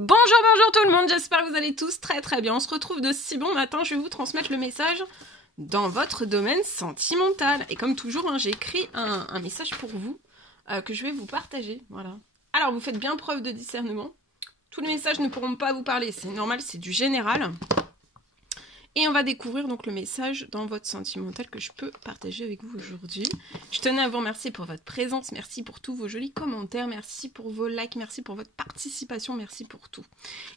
Bonjour tout le monde, j'espère que vous allez tous très bien. On se retrouve de si bon matin, je vais vous transmettre le message dans votre domaine sentimental. Et comme toujours, j'ai écrit un message pour vous que je vais vous partager. Voilà. Alors, vous faites bien preuve de discernement. Tous les messages ne pourront pas vous parler, c'est normal, c'est du général. Et on va découvrir donc le message dans votre sentimental que je peux partager avec vous aujourd'hui. Je tenais à vous remercier pour votre présence, merci pour tous vos jolis commentaires, merci pour vos likes, merci pour votre participation, merci pour tout.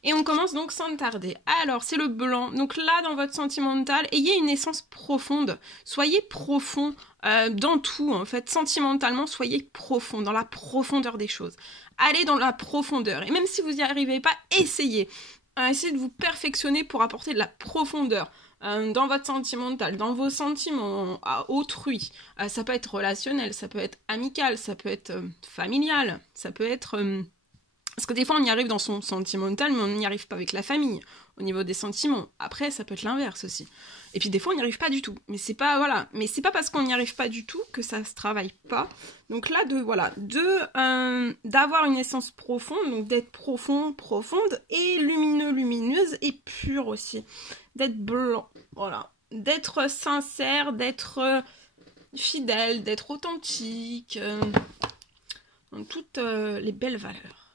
Et on commence donc sans tarder. Alors, c'est le blanc. Donc là, dans votre sentimental, ayez une essence profonde. Soyez profond dans tout, en fait. Sentimentalement, soyez profond, dans la profondeur des choses. Allez dans la profondeur. Et même si vous n'y arrivez pas, essayez. Essayez de vous perfectionner pour apporter de la profondeur dans votre sentimental, dans vos sentiments à autrui. Ça peut être relationnel, ça peut être amical, ça peut être familial, ça peut être... Parce que des fois on y arrive dans son sentimental, mais on n'y arrive pas avec la famille, au niveau des sentiments. Après, ça peut être l'inverse aussi. Et puis des fois on n'y arrive pas du tout. Mais c'est pas, voilà. Mais c'est pas parce qu'on n'y arrive pas du tout que ça se travaille pas. Donc là, d'avoir une essence profonde, donc d'être profonde, et lumineuse, et pure aussi. D'être blanc, voilà. D'être sincère, d'être fidèle, d'être authentique, dans toutes les belles valeurs.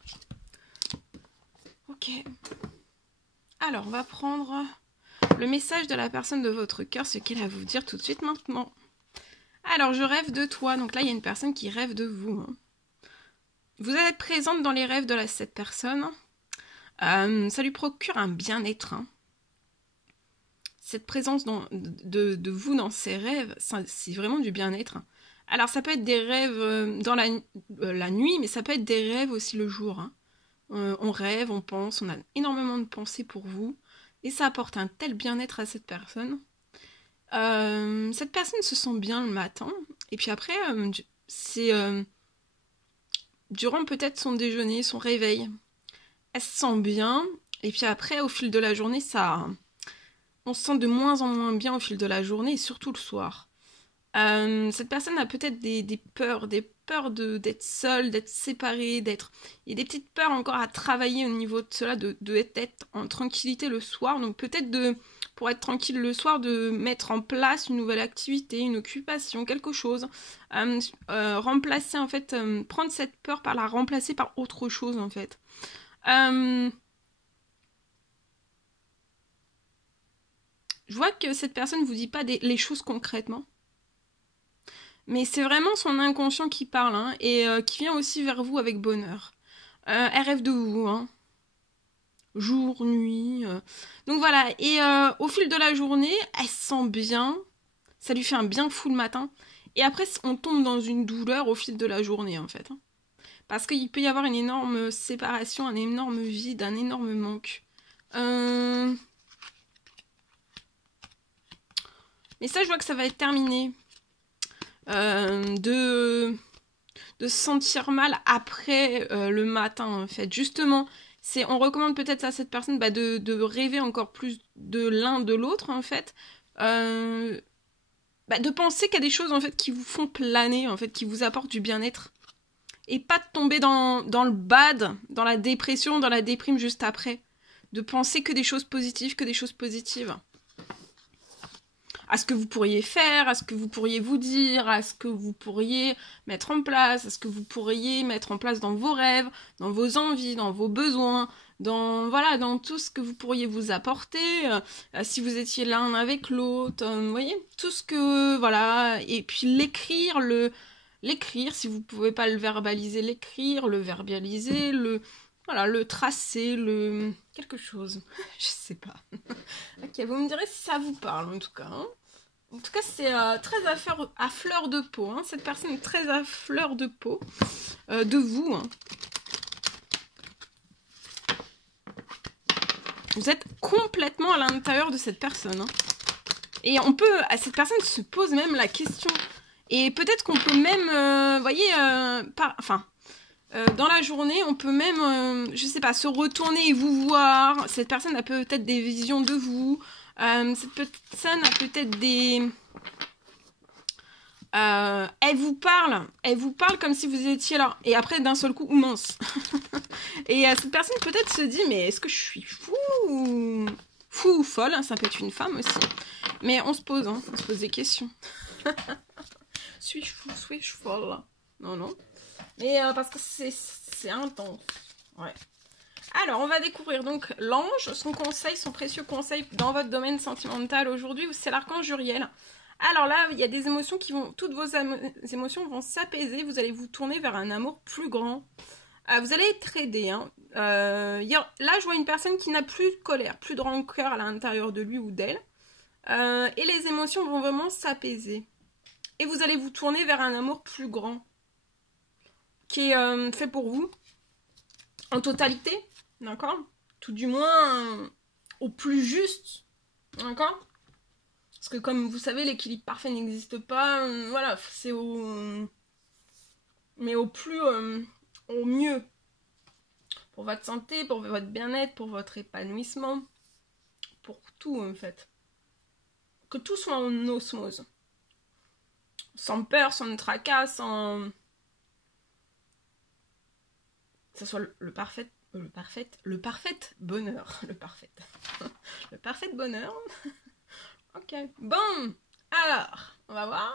Ok. Alors, on va prendre le message de la personne de votre cœur, ce qu'elle a à vous dire tout de suite maintenant. Alors, je rêve de toi. Donc là, il y a une personne qui rêve de vous. Vous êtes présente dans les rêves de cette personne. Ça lui procure un bien-être. Cette présence de vous dans ses rêves, c'est vraiment du bien-être. Alors, ça peut être des rêves dans la nuit, mais ça peut être des rêves aussi le jour. On rêve, on pense, on a énormément de pensées pour vous. Et ça apporte un tel bien-être à cette personne. Cette personne se sent bien le matin. Et puis après, c'est durant peut-être son déjeuner, son réveil. Elle se sent bien. Et puis après, au fil de la journée, on se sent de moins en moins bien au fil de la journée, et surtout le soir. Cette personne a peut-être des peurs d'être seule, d'être séparée, il y a des petites peurs encore à travailler au niveau de cela, d'être en tranquillité le soir. Donc peut-être pour être tranquille le soir, de mettre en place une nouvelle activité, une occupation, quelque chose. Remplacer en fait, prendre cette peur par la remplacer par autre chose en fait. Je vois que cette personne ne vous dit pas les choses concrètement. Mais c'est vraiment son inconscient qui parle, et qui vient aussi vers vous avec bonheur. Elle rêve de vous, jour, nuit. Donc voilà, et au fil de la journée, elle se sent bien. Ça lui fait un bien fou le matin. Et après, on tombe dans une douleur au fil de la journée, en fait. Parce qu'il peut y avoir une énorme séparation, un énorme vide, un énorme manque. Mais ça, je vois que ça va être terminé. De se sentir mal après le matin en fait. Justement, on recommande peut-être à cette personne de rêver encore plus de l'un de l'autre en fait. De penser qu'il y a des choses en fait qui vous font planer, en fait, qui vous apportent du bien-être. Et pas de tomber dans le bad, dans la dépression, dans la déprime juste après. De penser que des choses positives, à ce que vous pourriez faire, à ce que vous pourriez vous dire, à ce que vous pourriez mettre en place, à ce que vous pourriez mettre en place dans vos rêves, dans vos envies, dans vos besoins, dans tout ce que vous pourriez vous apporter, si vous étiez l'un avec l'autre, vous voyez, tout ce que, voilà, et puis l'écrire, si vous pouvez pas le verbaliser, l'écrire, le verbaliser, le tracer, quelque chose. Je sais pas. Ok, vous me direz si ça vous parle, en tout cas. En tout cas, c'est très à fleur de peau. Cette personne est très à fleur de peau de vous. Vous êtes complètement à l'intérieur de cette personne. Et cette personne se pose même la question. Et peut-être qu'on peut même, dans la journée, on peut même, je sais pas, se retourner et vous voir. Cette personne a peut-être des visions de vous. Cette personne a peut-être Elle vous parle comme si vous étiez là. Et après, d'un seul coup, mince. Et cette personne peut-être se dit, mais est-ce que je suis fou ou folle, hein, ça peut être une femme aussi. Mais on se pose des questions. Suis-je fou, suis-je folle? Non, non. Mais parce que c'est intense. Ouais. Alors, on va découvrir donc l'ange, son conseil, son précieux conseil dans votre domaine sentimental aujourd'hui, c'est l'archange Uriel. Alors là, il y a des émotions qui vont, toutes vos émotions vont s'apaiser, vous allez vous tourner vers un amour plus grand. Vous allez être aidé. Hein. Là, je vois une personne qui n'a plus de colère, plus de rancœur à l'intérieur de lui ou d'elle. Et les émotions vont vraiment s'apaiser. Et vous allez vous tourner vers un amour plus grand, qui est fait pour vous, en totalité, d'accord? Tout du moins, au plus juste, d'accord? Parce que comme vous savez, l'équilibre parfait n'existe pas, voilà, c'est au... Mais au plus... au mieux. Pour votre santé, pour votre bien-être, pour votre épanouissement, pour tout en fait. Que tout soit en osmose. Sans peur, sans tracas, sans... Que ce soit le parfait bonheur. Le parfait bonheur. Ok. Bon, alors, on va voir.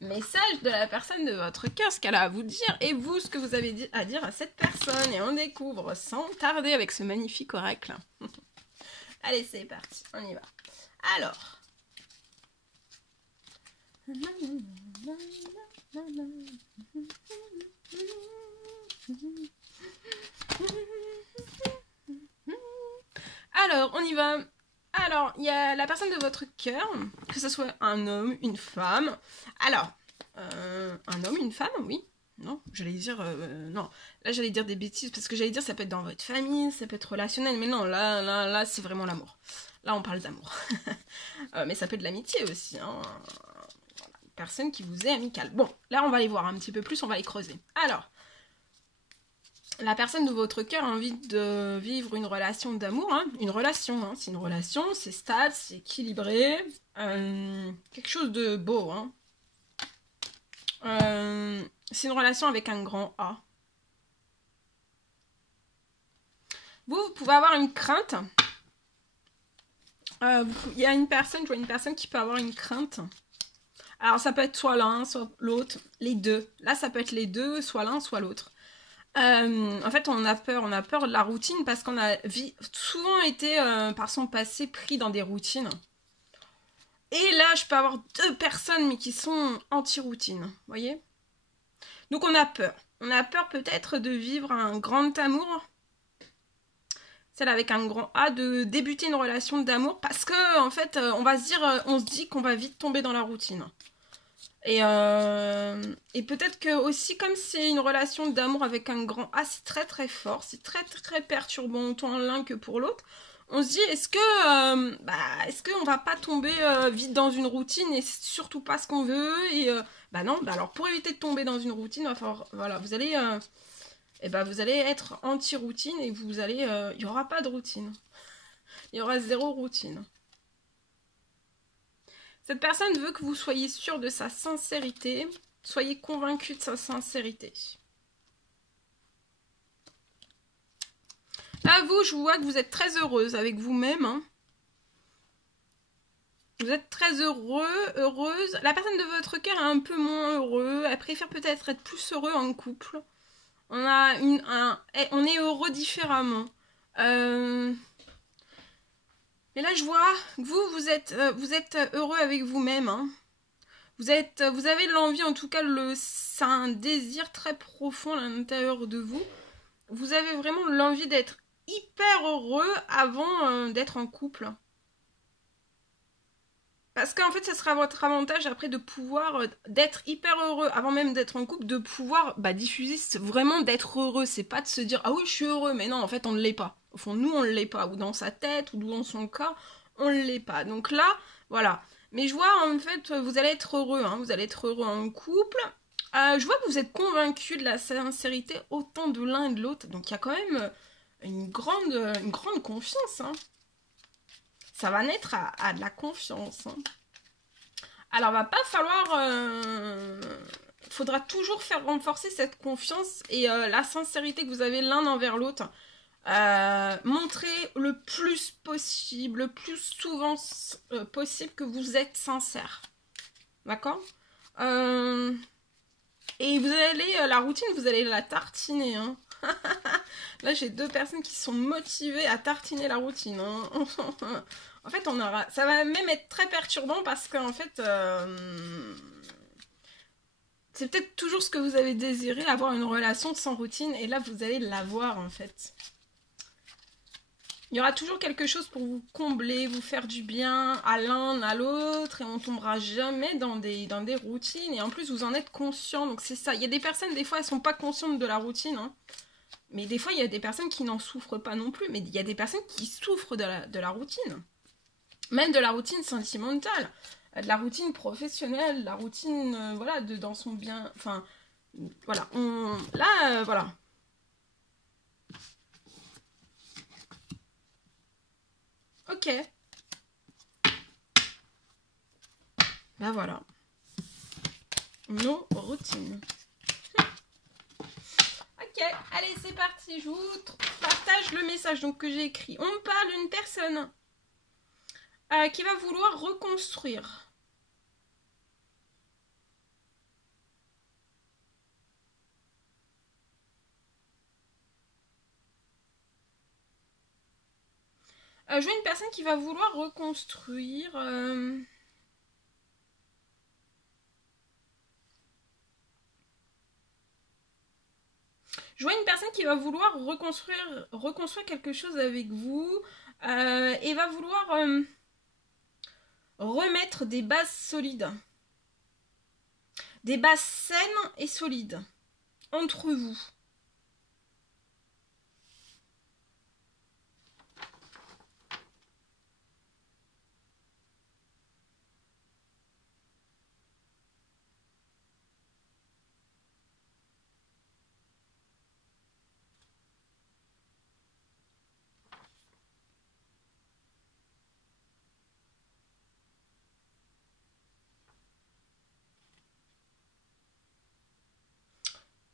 Message de la personne de votre cœur, ce qu'elle a à vous dire, et vous, ce que vous avez à dire à cette personne. Et on découvre sans tarder avec ce magnifique oracle. Allez, c'est parti, on y va. Alors... Alors, on y va. Alors, il y a la personne de votre cœur, que ce soit un homme, une femme. Alors, un homme, une femme, oui. Non, j'allais dire... non, là j'allais dire des bêtises, parce que j'allais dire ça peut être dans votre famille, ça peut être relationnel, mais non, là c'est vraiment l'amour. Là, on parle d'amour. Mais ça peut être de l'amitié aussi, hein. Voilà, une personne qui vous est amicale. Bon, là on va les voir un petit peu plus, on va les creuser. Alors... La personne de votre cœur a envie de vivre une relation d'amour, hein. Une relation, hein. C'est une relation, c'est stable, c'est équilibré, quelque chose de beau, hein. C'est une relation avec un grand A. Vous pouvez avoir une crainte. Il y a une personne, je vois une personne qui peut avoir une crainte. Alors ça peut être soit l'un, soit l'autre, les deux. Là ça peut être les deux, soit l'un, soit l'autre. En fait, on a peur de la routine parce qu'on a souvent été, par son passé, pris dans des routines. Et là, je peux avoir deux personnes, mais qui sont anti-routine, vous voyez? Donc, on a peur. On a peur peut-être de vivre un grand amour, celle avec un grand A, de débuter une relation d'amour parce que, en fait, on se dit qu'on va vite tomber dans la routine. Et peut-être que aussi, comme c'est une relation d'amour avec un grand A, c'est très très fort, c'est très très perturbant autant l'un que pour l'autre. On se dit, est-ce qu'on va pas tomber vite dans une routine et c'est surtout pas ce qu'on veut et non, alors pour éviter de tomber dans une routine, il va falloir, voilà, vous allez être anti-routine et il y aura pas de routine. Il y aura zéro routine. Cette personne veut que vous soyez sûr de sa sincérité, soyez convaincu de sa sincérité. Là, vous, je vois que vous êtes très heureuse avec vous-même. Hein. Vous êtes très heureuse. La personne de votre cœur est un peu moins heureux. Elle préfère peut-être être plus heureux en couple. On est heureux différemment. Mais là, je vois que vous êtes heureux avec vous-même. Hein. Vous avez l'envie, en tout cas, c'est un désir très profond à l'intérieur de vous. Vous avez vraiment l'envie d'être hyper heureux avant d'être en couple. Parce qu'en fait, ça sera votre avantage après de pouvoir d'être hyper heureux avant même d'être en couple, de pouvoir diffuser vraiment d'être heureux. C'est pas de se dire « Ah oui, je suis heureux », mais non, en fait, on ne l'est pas. Au fond, nous, on ne l'est pas. Ou dans sa tête, ou dans son corps, on ne l'est pas. Donc là, voilà. Mais je vois, en fait, vous allez être heureux. Hein. Vous allez être heureux en couple. Je vois que vous êtes convaincu de la sincérité autant de l'un et de l'autre. Donc il y a quand même une grande confiance. Hein. Ça va naître à de la confiance. Hein. Alors, va pas falloir... faudra toujours faire renforcer cette confiance et la sincérité que vous avez l'un envers l'autre. Montrez le plus possible, le plus souvent possible que vous êtes sincère. D'accord? Et vous allez, la routine, vous allez la tartiner. Hein. Là, j'ai 2 personnes qui sont motivées à tartiner la routine. Hein. En fait, ça va même être très perturbant parce qu'en fait, c'est peut-être toujours ce que vous avez désiré, avoir une relation sans routine. Et là, vous allez l'avoir, en fait. Il y aura toujours quelque chose pour vous combler, vous faire du bien à l'un, à l'autre. Et on tombera jamais dans des routines. Et en plus, vous en êtes conscient. Donc, c'est ça. Il y a des personnes, des fois, elles sont pas conscientes de la routine. Hein. Mais des fois, il y a des personnes qui n'en souffrent pas non plus. Mais il y a des personnes qui souffrent de la routine. Même de la routine sentimentale. De la routine professionnelle. La routine, voilà, dans son bien... Enfin, voilà. Là, voilà. Ok. Ben voilà. Nos routines. Ok, allez, c'est parti. Je vous partage le message donc, que j'ai écrit. On parle d'une personne qui va vouloir reconstruire. Je vois une personne qui va vouloir reconstruire. Je vois une personne qui va vouloir reconstruire quelque chose avec vous et va vouloir remettre des bases solides. Des bases saines et solides entre vous.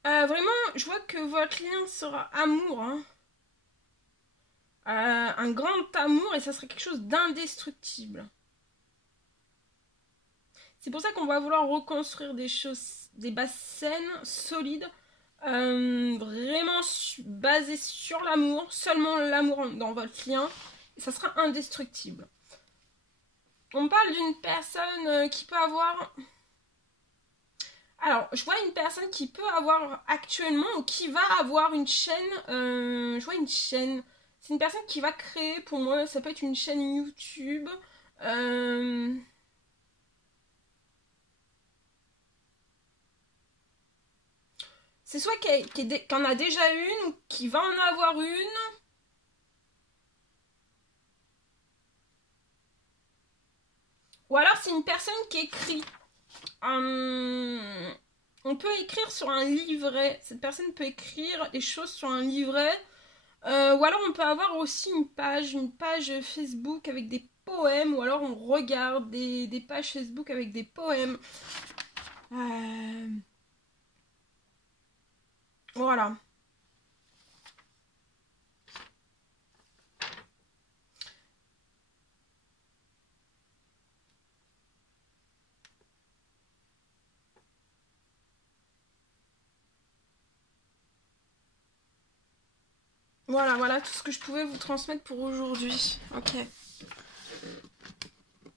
Vraiment, je vois que votre lien sera amour. Hein. Un grand amour et ça serait quelque chose d'indestructible. C'est pour ça qu'on va vouloir reconstruire des choses, des bases saines, solides, vraiment basées sur l'amour, seulement l'amour dans votre lien. Et ça sera indestructible. On parle d'une personne qui peut avoir... Alors, je vois une personne qui peut avoir actuellement ou qui va avoir une chaîne. Je vois une chaîne. C'est une personne qui va créer, pour moi, ça peut être une chaîne YouTube. C'est soit qui en a déjà une ou qui va en avoir une. Ou alors c'est une personne qui écrit. On peut écrire sur un livret. Cette personne peut écrire des choses sur un livret. Ou alors on peut avoir aussi une page Facebook avec des poèmes. Ou alors on regarde des pages Facebook avec des poèmes. Voilà. Voilà tout ce que je pouvais vous transmettre pour aujourd'hui. Ok.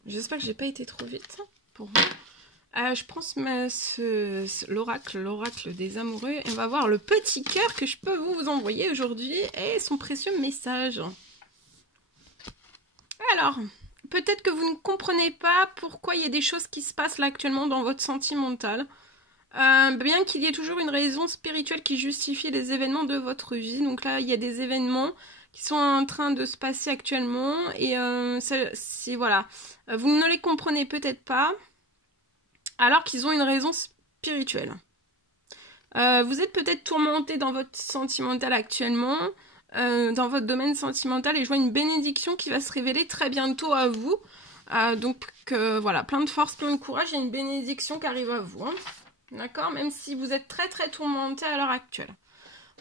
J'espère que j'ai pas été trop vite pour vous. Je prends l'oracle des amoureux et on va voir le petit cœur que je peux vous envoyer aujourd'hui et son précieux message. Alors, peut-être que vous ne comprenez pas pourquoi il y a des choses qui se passent là actuellement dans votre sentimental. Bien qu'il y ait toujours une raison spirituelle qui justifie les événements de votre vie. Donc là, il y a des événements qui sont en train de se passer actuellement. Et voilà. Vous ne les comprenez peut-être pas. Alors qu'ils ont une raison spirituelle. Vous êtes peut-être tourmenté dans votre sentimental actuellement. Dans votre domaine sentimental. Et je vois une bénédiction qui va se révéler très bientôt à vous. Donc voilà, plein de force, plein de courage et une bénédiction qui arrive à vous. Hein. D'accord? Même si vous êtes très très tourmenté à l'heure actuelle.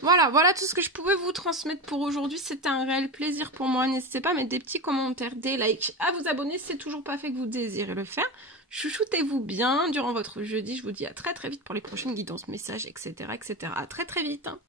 Voilà tout ce que je pouvais vous transmettre pour aujourd'hui. C'était un réel plaisir pour moi. N'hésitez pas à mettre des petits commentaires, des likes, à vous abonner si c'est toujours pas fait que vous désirez le faire. Chouchoutez-vous bien durant votre jeudi. Je vous dis à très très vite pour les prochaines guidances, messages, etc. etc. À très très vite. Hein.